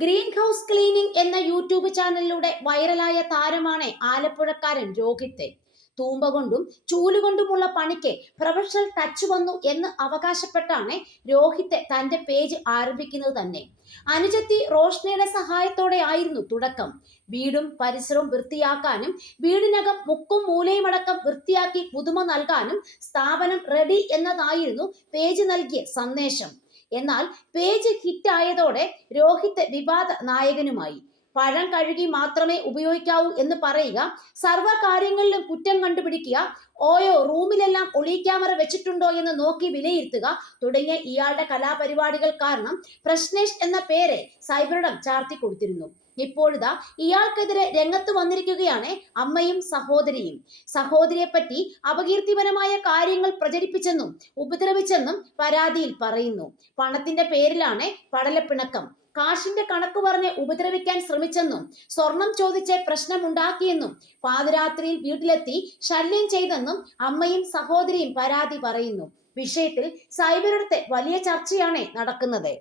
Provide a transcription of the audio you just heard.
Green house cleaning എന്ന YouTube ചാനലിലൂടെ വൈറലായ താരമാണ് ആലപ്പുഴക്കാരൻ രോഹിത്. തൂമ്പ കൊണ്ടും ചൂലുകൊണ്ടുമുള്ള പണിക്ക് പ്രൊഫഷണൽ ടച്ച് വന്നു എന്ന് അവകാശപ്പെട്ടാണ് രോഹിത് തന്റെ പേജ് ആരംഭിക്കുന്നത് തന്നെ. അനുജത്തി റോഷ്നയുടെ സഹായത്തോടെ ആയിരുന്നു തുടക്കം. വീടും പരിസരവും വൃത്തിയാക്കാനും വീടിനകം മുക്കും മൂലയുമടക്കം വൃത്തിയാക്കി പുതുമ നൽകാനും സ്ഥാപനം റെഡി എന്നതായിരുന്നു പേജ് നൽകിയ സന്ദേശം. എന്നാൽ പേജ് ഹിറ്റ് ആയതോടെ രോഹിത് വിവാദ നായകനുമായി. പഴം കഴുകി മാത്രമേ ഉപയോഗിക്കാവൂ എന്ന് പറയുക, സർവ്വ കാര്യങ്ങളിലും കുറ്റം കണ്ടുപിടിക്കുക, ഓയോ റൂമിലെല്ലാം ഒളി ക്യാമറ വെച്ചിട്ടുണ്ടോ എന്ന് നോക്കി വിലയിരുത്തുക തുടങ്ങിയ ഇയാളുടെ കലാപരിപാടികൾ കാരണം പ്രശ്നേഷ് എന്ന പേര് സൈബറിടം ചാർത്തി കൊടുത്തിരുന്നു. ഇപ്പോഴിതാ ഇയാൾക്കെതിരെ രംഗത്ത് വന്നിരിക്കുകയാണ് അമ്മയും സഹോദരിയും. സഹോദരിയെപ്പറ്റി അപകീർത്തിപരമായ കാര്യങ്ങൾ പ്രചരിപ്പിച്ചെന്നും ഉപദ്രവിച്ചെന്നും പരാതിയിൽ പറയുന്നു. പണത്തിന്റെ പേരിലാണ് പടലപ്പിണക്കം. കാശിന്റെ കണക്ക് പറഞ്ഞ് ഉപദ്രവിക്കാൻ ശ്രമിച്ചെന്നും സ്വർണം ചോദിച്ച് പ്രശ്നമുണ്ടാക്കിയെന്നും പാതിരാത്രിയിൽ വീട്ടിലെത്തി ശല്യം ചെയ്തെന്നും അമ്മയും സഹോദരിയും പരാതി പറയുന്നു. വിഷയത്തിൽ സൈബറിടത്ത് വലിയ ചർച്ചയാണ് നടക്കുന്നത്.